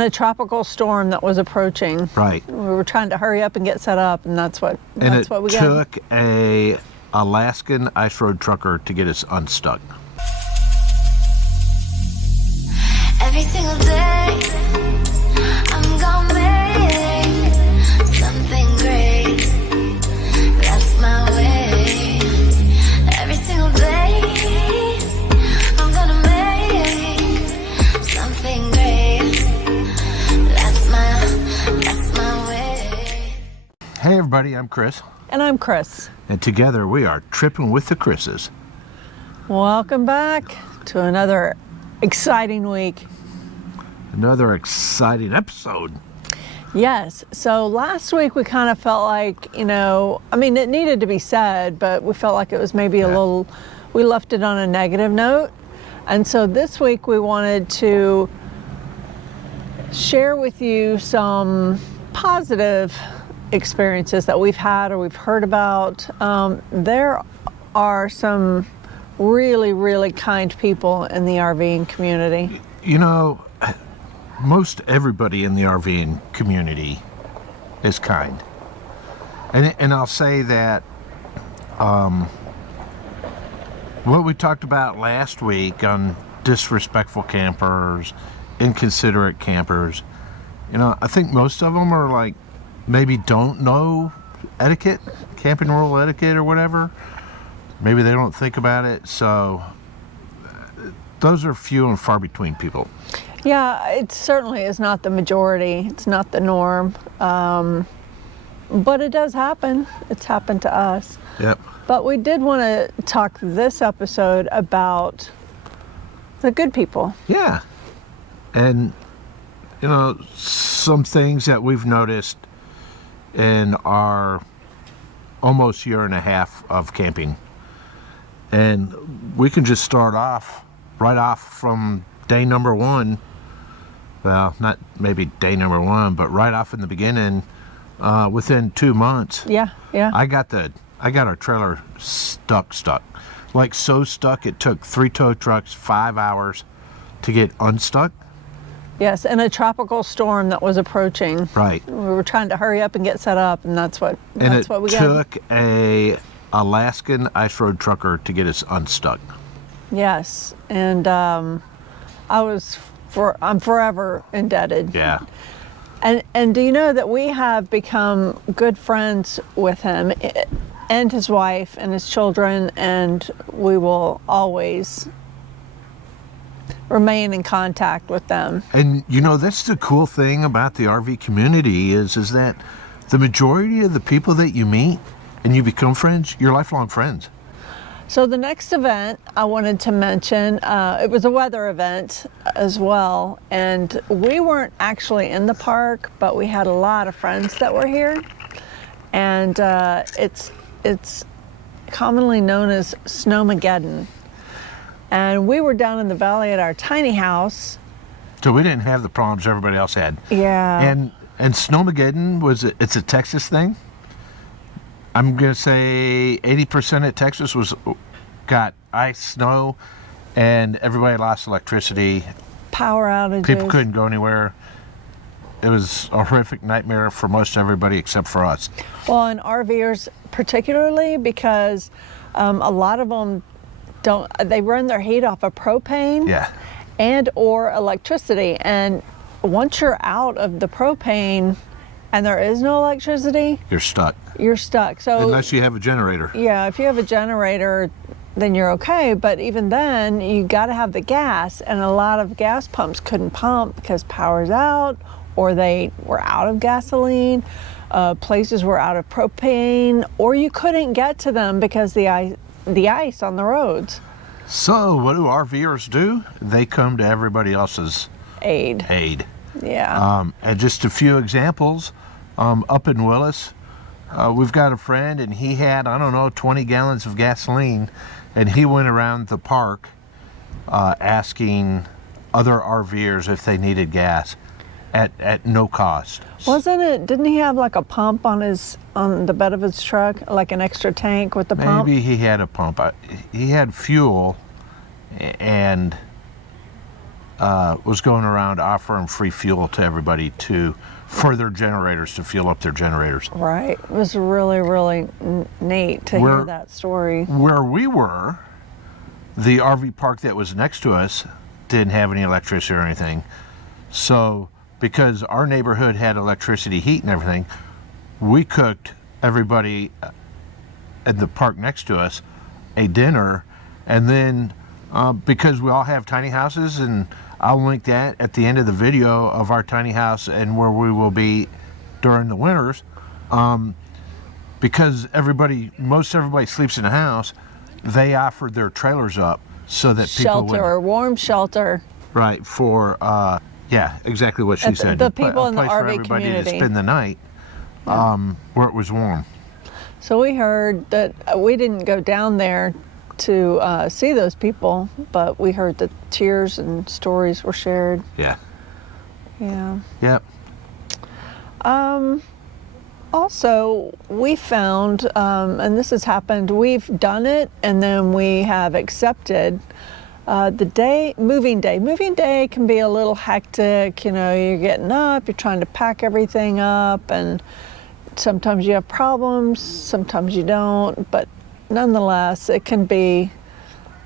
A tropical storm that was approaching. Right. We were trying to hurry up and get set up, and that's what we got. And it took a Alaskan ice road trucker to get us unstuck. Every single day, I'm gonna make something great. That's my way. Every single day, I'm gonna make something great. That's my way. Hey everybody, I'm Chris. And I'm Chris. And together we are Tripping with the Chris's. Welcome back to another exciting week. Another exciting episode. Yes, so last week we kind of felt like, it needed to be said, but we felt like it was maybe we left it on a negative note. And so this week we wanted to share with you some positive experiences that we've had or we've heard about. There are some really, really kind people in the RVing community. You know, most everybody in the RVing community is kind. And I'll say that what we talked about last week on disrespectful campers, inconsiderate campers, I think most of them are like maybe don't know etiquette, camping rule etiquette or whatever. Maybe they don't think about it. So those are few and far between people. Yeah, it certainly is not the majority. It's not the norm. But it does happen. It's happened to us. Yep. But we did want to talk this episode about the good people. Yeah. And, some things that we've noticed in our almost year and a half of camping. And we can just start right off from day number one. Well, not maybe day number one, but right off in the beginning, within 2 months. Yeah. I got our trailer stuck. Like so stuck, it took 3 tow trucks 5 hours to get unstuck. Yes, and a tropical storm that was approaching. Right. We were trying to hurry up and get set up, and that's what we got. And it took a Alaskan ice road trucker to get us unstuck. Yes, and I'm forever indebted. Yeah. And do you know that we have become good friends with him and his wife and his children, and we will always remain in contact with them. And that's the cool thing about the RV community is that the majority of the people that you meet and you become friends, you're lifelong friends. So the next event I wanted to mention, it was a weather event as well, and we weren't actually in the park, but we had a lot of friends that were here, and it's commonly known as Snowmageddon. And we were down in the valley at our tiny house. So we didn't have the problems everybody else had. Yeah. And Snowmageddon it's a Texas thing. I'm gonna say 80% of Texas got ice, snow, and everybody lost electricity. Power outages. People couldn't go anywhere. It was a horrific nightmare for most everybody except for us. Well, and RVers particularly, because a lot of them they run their heat off of propane. Yeah. And or electricity, and once you're out of the propane and there is no electricity, you're stuck. So unless you have a generator. Yeah, if you have a generator, then you're okay, but even then you got to have the gas, and a lot of gas pumps couldn't pump because power's out, or they were out of gasoline. Places were out of propane, or you couldn't get to them because the ice on the roads. So what do RVers do? They come to everybody else's aid. Yeah. And just a few examples. Up in Willis, we've got a friend, and he had 20 gallons of gasoline, and he went around the park asking other RVers if they needed gas at no cost. Didn't he have like a pump on the bed of his truck, like an extra tank with the pump? Maybe he had a pump. He had fuel, and was going around offering free fuel to everybody for their generators, to fuel up their generators. Right. It was really, really neat to hear that story. Where we were, the RV park that was next to us didn't have any electricity or anything. So because our neighborhood had electricity, heat and everything, we cooked everybody at the park next to us a dinner. And then because we all have tiny houses, and I'll link that at the end of the video of our tiny house and where we will be during the winters, because most everybody sleeps in the house, they offered their trailers up so that people would, Shelter, warm shelter. right, for yeah, exactly what she said. The people in the place for RV everybody community. to spend the night, where it was warm. So we heard that we didn't go down there to see those people, but we heard that tears and stories were shared. Yeah. Yeah. Yep. Also, we found, and this has happened, we've done it and then we have accepted moving day. Moving day can be a little hectic. You know, you're getting up, you're trying to pack everything up, and sometimes you have problems, sometimes you don't, but nonetheless, it can be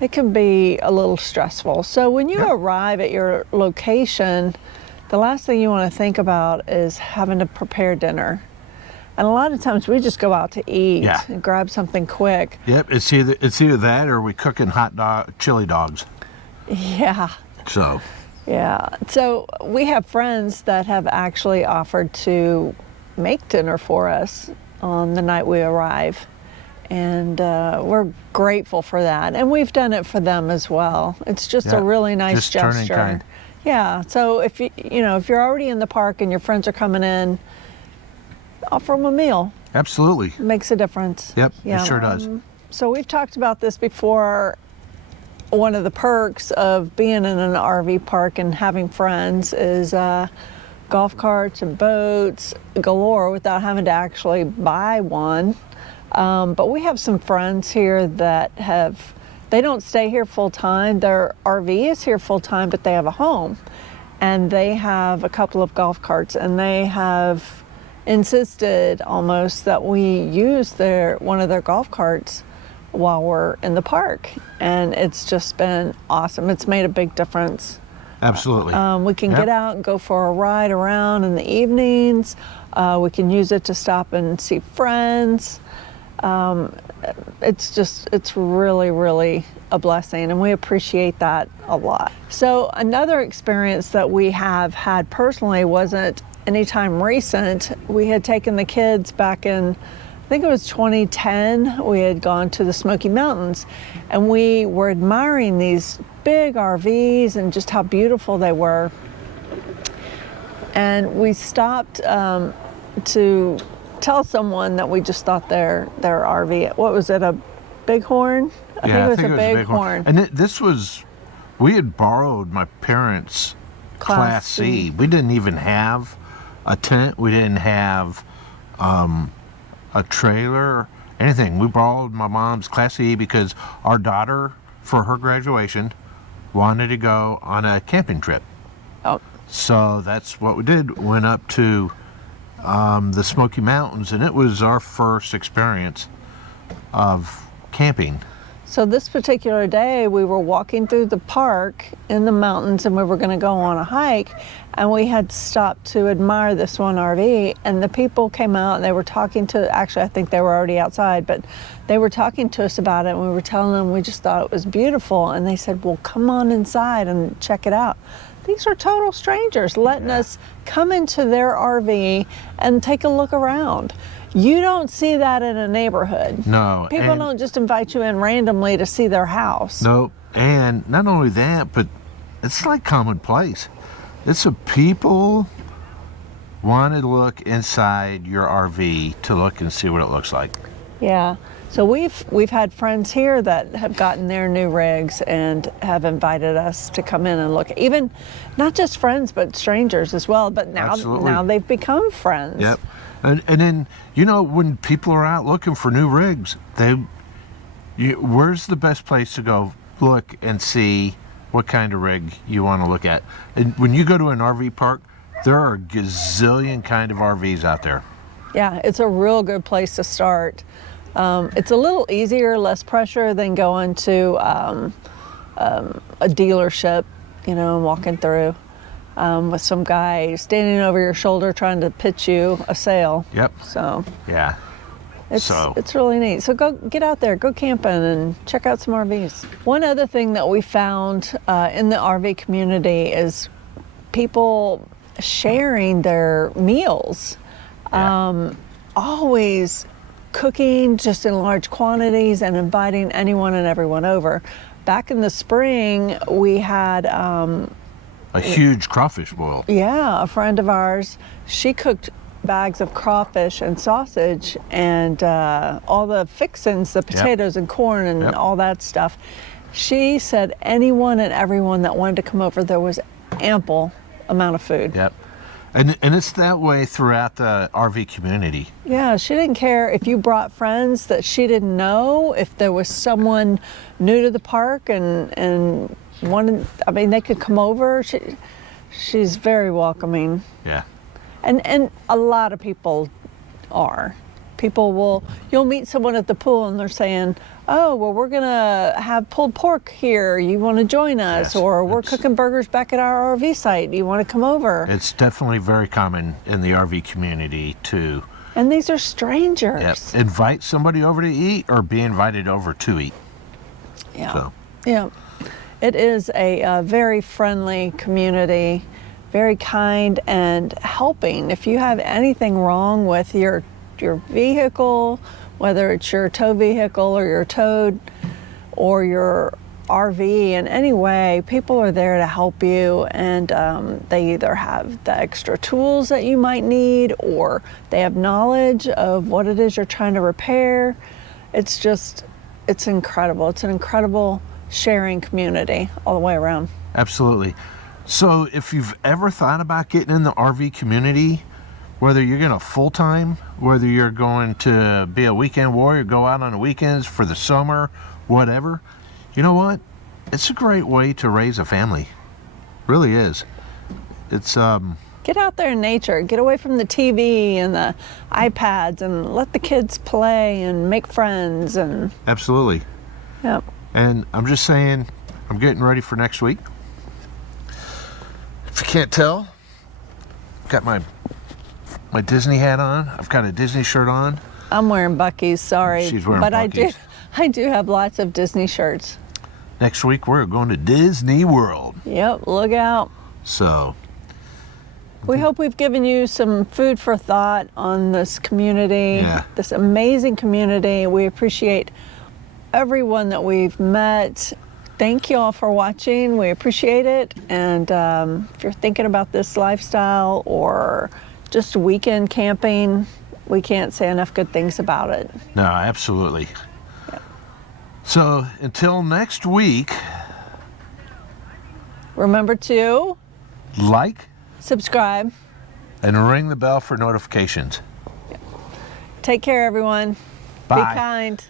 a little stressful. So when you arrive at your location, the last thing you want to think about is having to prepare dinner. And a lot of times we just go out to eat and grab something quick. Yep, it's either that or we cooking chili dogs. Yeah. So. Yeah. So we have friends that have actually offered to make dinner for us on the night we arrive. And we're grateful for that. And we've done it for them as well. It's just a really nice gesture. Turning kind. Yeah. So if if you're already in the park and your friends are coming in, offer them a meal. Absolutely. It makes a difference. Yep, it sure does. So we've talked about this before. One of the perks of being in an RV park and having friends is golf carts and boats galore without having to actually buy one. But we have some friends here that they don't stay here full time. Their RV is here full time, but they have a home. And they have a couple of golf carts, and they have insisted almost that we use one of their golf carts while we're in the park. And it's just been awesome. It's made a big difference. Absolutely. We can get out and go for a ride around in the evenings. We can use it to stop and see friends. It's really, really a blessing, and we appreciate that a lot. So another experience that we have had personally wasn't anytime recent. We had taken the kids back in, I think it was 2010. We had gone to the Smoky Mountains, and we were admiring these big RVs and just how beautiful they were. And we stopped to tell someone that we just thought their RV, what was it, a Bighorn? I think it was a Bighorn. And we had borrowed my parents' Class C. We didn't even have a tent. We didn't have a trailer, anything. We borrowed my mom's Class C because our daughter, for her graduation, wanted to go on a camping trip. Oh. So that's what we did. Went up to the Smoky Mountains, and it was our first experience of camping. So this particular day, we were walking through the park in the mountains, and we were going to go on a hike, and we had stopped to admire this one RV, and the people came out and they were talking actually I think they were already outside, but they were talking to us about it, and we were telling them we just thought it was beautiful, and they said, well, come on inside and check it out. These are total strangers letting us come into their RV and take a look around. You don't see that in a neighborhood. No. People don't just invite you in randomly to see their house. No, and not only that, but it's like commonplace. It's a people want to look inside your RV to look and see what it looks like. Yeah. So we've had friends here that have gotten their new rigs and have invited us to come in and look. Even not just friends, but strangers as well. But now they've become friends. Yep. And then, when people are out looking for new rigs, where's the best place to go look and see what kind of rig you want to look at. And when you go to an RV park, there are a gazillion kind of RVs out there. Yeah, it's a real good place to start. It's a little easier, less pressure than going to a dealership, and walking through with some guy standing over your shoulder trying to pitch you a sale. Yep. So Yeah. it's really neat. So go get out there, go camping, and check out some RVs. One other thing that we found in the RV community is people sharing their meals. Yeah. Always cooking just in large quantities and inviting anyone and everyone over. Back in the spring, we had A huge crawfish boil. a friend of ours. She cooked bags of crawfish and sausage and all the fixins, the potatoes and corn and all that stuff. She said anyone and everyone that wanted to come over, there was ample amount of food. Yep. And it's that way throughout the RV community. Yeah, she didn't care if you brought friends that she didn't know, if there was someone new to the park and wanted, they could come over. She's very welcoming. Yeah. And a lot of people are. You'll meet someone at the pool and they're saying, oh, well, we're gonna have pulled pork here. You wanna join us? Yes, or we're cooking burgers back at our RV site. You wanna come over? It's definitely very common in the RV community to And these are strangers. invite somebody over to eat or be invited over to eat. Yeah. So. Yeah. It is a very friendly community, very kind and helping. If you have anything wrong with your vehicle, whether it's your tow vehicle or your towed or your RV in any way, people are there to help you, and they either have the extra tools that you might need or they have knowledge of what it is you're trying to repair. It's incredible. It's an incredible sharing community all the way around. Absolutely. So if you've ever thought about getting in the RV community, whether you're going to full-time, whether you're going to be a weekend warrior, go out on the weekends for the summer, whatever, you know what? It's a great way to raise a family. Really is. It's Get out there in nature. Get away from the TV and the iPads and let the kids play and make friends. And absolutely. Yep. And I'm just saying, I'm getting ready for next week. If you can't tell, I've got my Disney hat on. I've got a Disney shirt on. I'm wearing Buc-ee's, sorry. She's wearing but Buc-ee's. I do have lots of Disney shirts. Next week we're going to Disney World. Yep, look out. So we hope we've given you some food for thought on this community, this amazing community. We appreciate everyone that we've met. Thank you all for watching. We appreciate it. And if you're thinking about this lifestyle or just weekend camping, we can't say enough good things about it. No, absolutely. Yeah. So until next week, remember to like, subscribe, and ring the bell for notifications. Take care, everyone. Bye. Be kind.